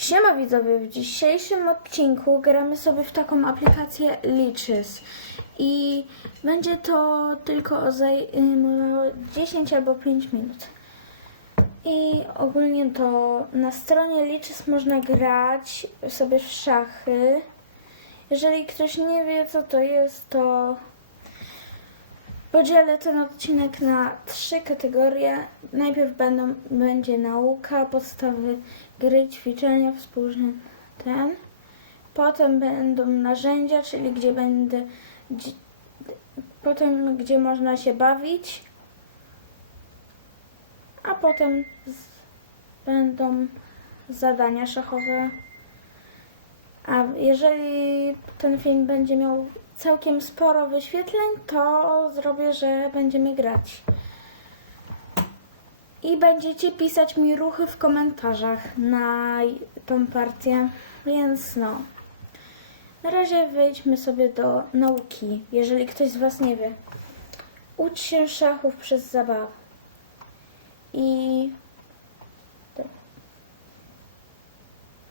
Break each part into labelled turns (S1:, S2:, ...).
S1: Siema widzowie, w dzisiejszym odcinku gramy sobie w taką aplikację Lichess i będzie to tylko zajmowało 10 albo 5 minut. I ogólnie to na stronie Lichess można grać sobie w szachy. Jeżeli ktoś nie wie co to jest, to Podzielę ten odcinek na trzy kategorie. Najpierw będą, będzie nauka, podstawy gry, ćwiczenia, współrzędne ten. Potem będą narzędzia, czyli gdzie będę, gdzie, potem gdzie można się bawić. A potem z, będą zadania szachowe. A jeżeli ten film będzie miał całkiem sporo wyświetleń, to zrobię, że będziemy grać. I będziecie pisać mi ruchy w komentarzach na tą partię, więc no. Na razie wejdźmy sobie do nauki, jeżeli ktoś z Was nie wie. Ucz się szachów przez zabawę. I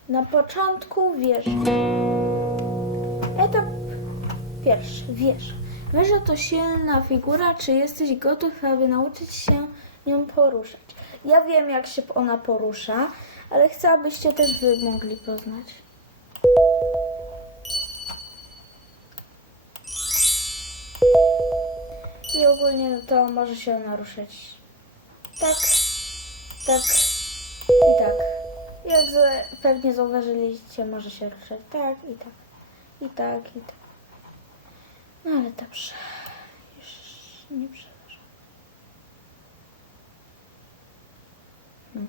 S1: na początku wiesz. Etap pierwszy, wiesz. Wieża to silna figura, czy jesteś gotów, aby nauczyć się nią poruszać? Ja wiem, jak się ona porusza, ale chcę, abyście też wy mogli poznać. I ogólnie no to może się ona ruszać tak, tak i tak. Jak pewnie zauważyliście, może się ruszać tak i tak, i tak, i tak. No ale dobrze. Już nie przepraszam. Hmm.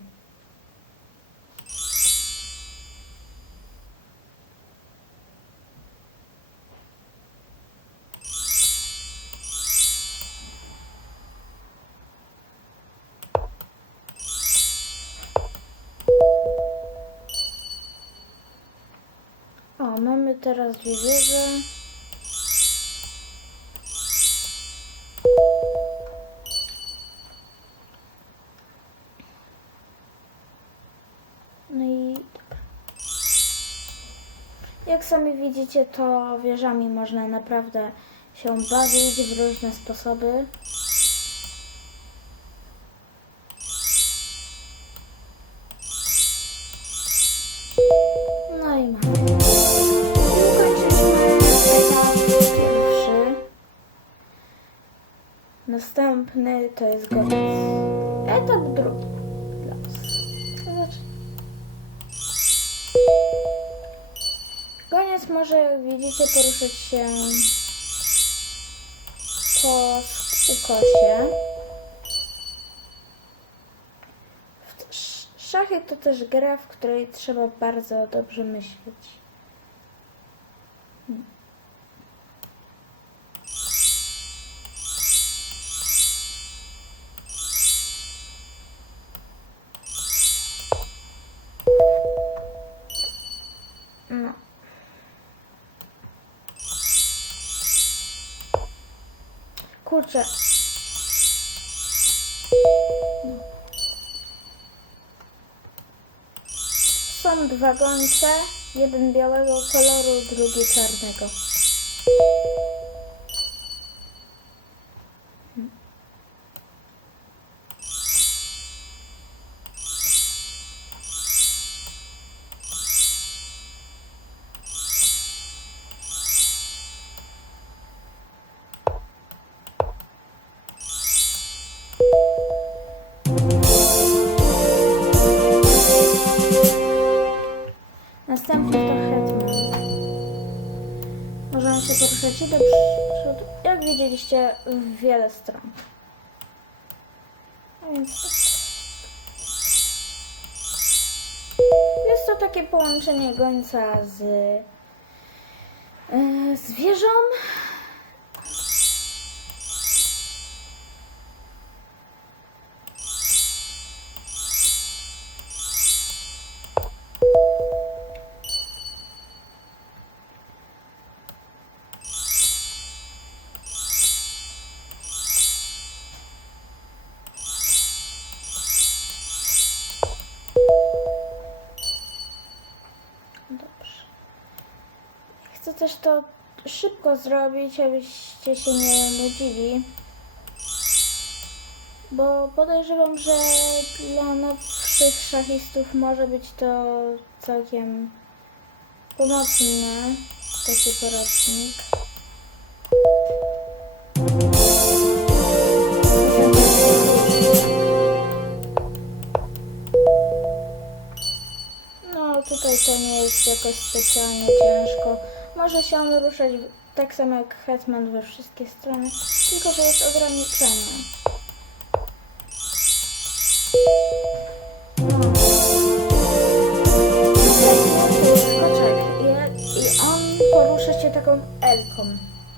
S1: O, mamy teraz dwie wieże. Jak sami widzicie, to wieżami można naprawdę się bawić w różne sposoby. No i mamy. Pierwszy. Następny to jest koniec. Etap drugi. Może, jak widzicie, poruszać się po ukosie. Szachy to też gra, w której trzeba bardzo dobrze myśleć. No. Kurczę. Są dwa gońce, jeden białego koloru, drugi czarnego. Poruszać i jak widzieliście, w wiele stron. Tak. Jest to takie połączenie gońca z, e, z. chcę też to szybko zrobić, abyście się nie nudzili. Bo podejrzewam, że dla nowszych szachistów może być to całkiem pomocny taki poradnik. No tutaj to nie jest jakoś specjalnie ciężko. Może się on ruszać tak samo jak Hetman we wszystkie strony, tylko że jest jest skoczek i, i on porusza się taką L-ką.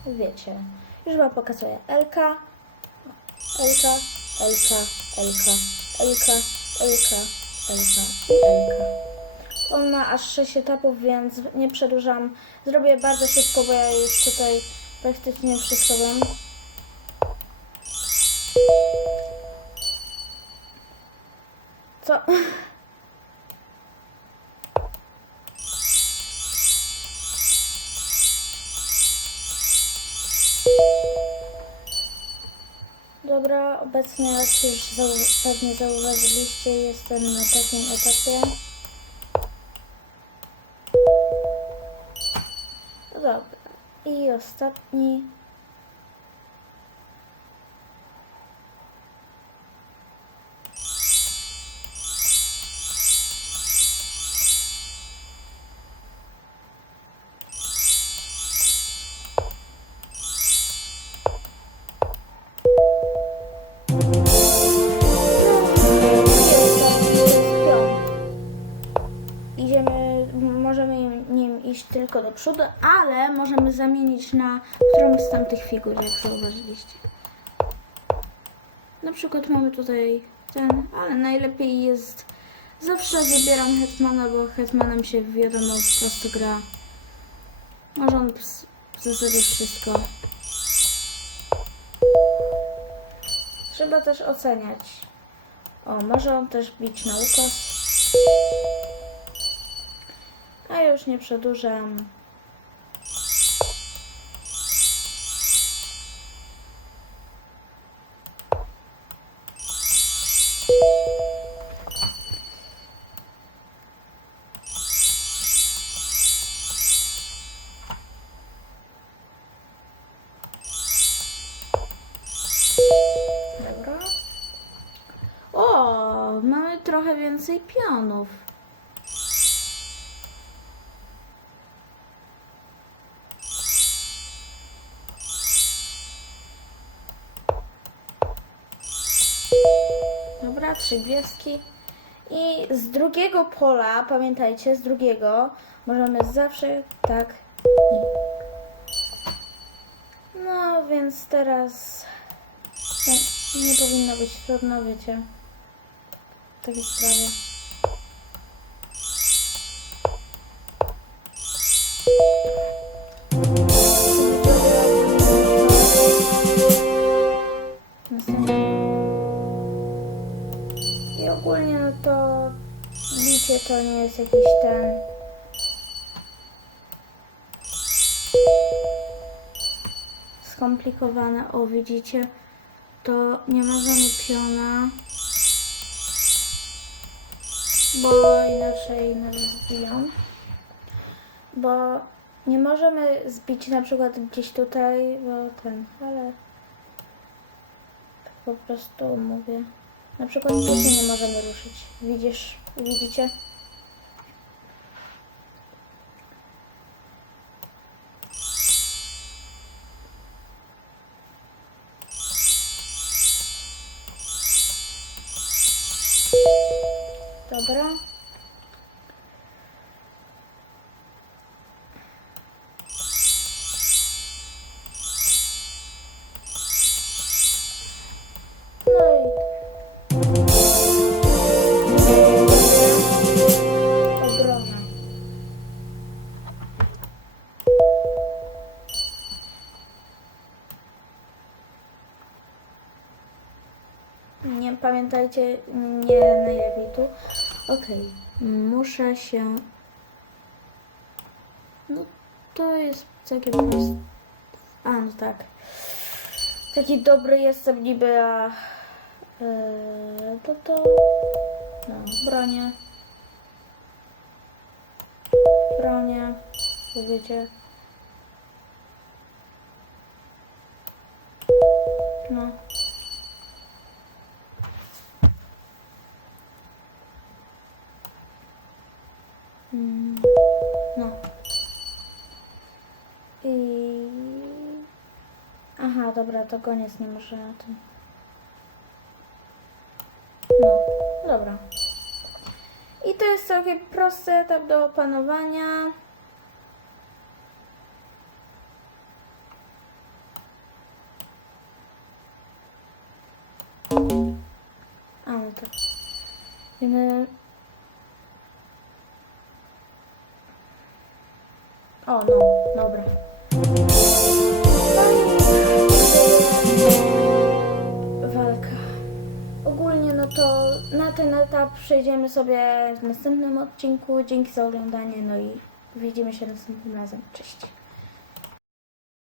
S1: Wiecie. Już wam pokazuję. L-ka, L-ka, L-ka, L-ka, L-ka, L-ka, L-ka i L-ka. On ma aż 6 etapów, więc nie przedłużam. Zrobię bardzo szybko, bo ja już tutaj praktycznie wszystko wiem. Co? Dobra, obecnie jak już pewnie zauważyliście, jestem na takim etapie. I ostatni. Do przodu, ale możemy zamienić na którąś z tamtych figur, jak zauważyliście. Na przykład mamy tutaj ten, ale najlepiej jest, zawsze wybieram Hetmana, bo Hetmanem się wiadomo po prostu gra. Może on w zasadzie wszystko. Trzeba też oceniać. O, może on też bić na ukos. A już nie przedłużam. Więcej pionów. Dobra, trzy gwiazdki. I z drugiego pola, pamiętajcie, z drugiego możemy zawsze tak. No, więc teraz nie, nie powinno być trudno, wiecie. Takiej sprawie. I ogólnie no to bicie to nie jest jakiś ten... skomplikowane. O, widzicie? To nie możemy piona, bo inaczej nas zbiją. Bo nie możemy zbić na przykład gdzieś tutaj, bo ten, ale tak po prostu mówię. Na przykład tutaj nie możemy ruszyć. Widzisz, widzicie? Dobra. Pamiętajcie, nie najlepiej tu. Okej, muszę się. No to jest całkiem proste. A, no tak. Taki dobry jestem niby, a... Yy, to to... No, bronię. Bronię. Bo wiecie... No. Dobra, to koniec, nie może na tym. No, dobra. I to jest całkiem prosty etap do opanowania. A, no to... Jedyne... O, no, dobra. Na ten etap przejdziemy sobie w następnym odcinku. Dzięki za oglądanie, no i widzimy się następnym razem. Cześć.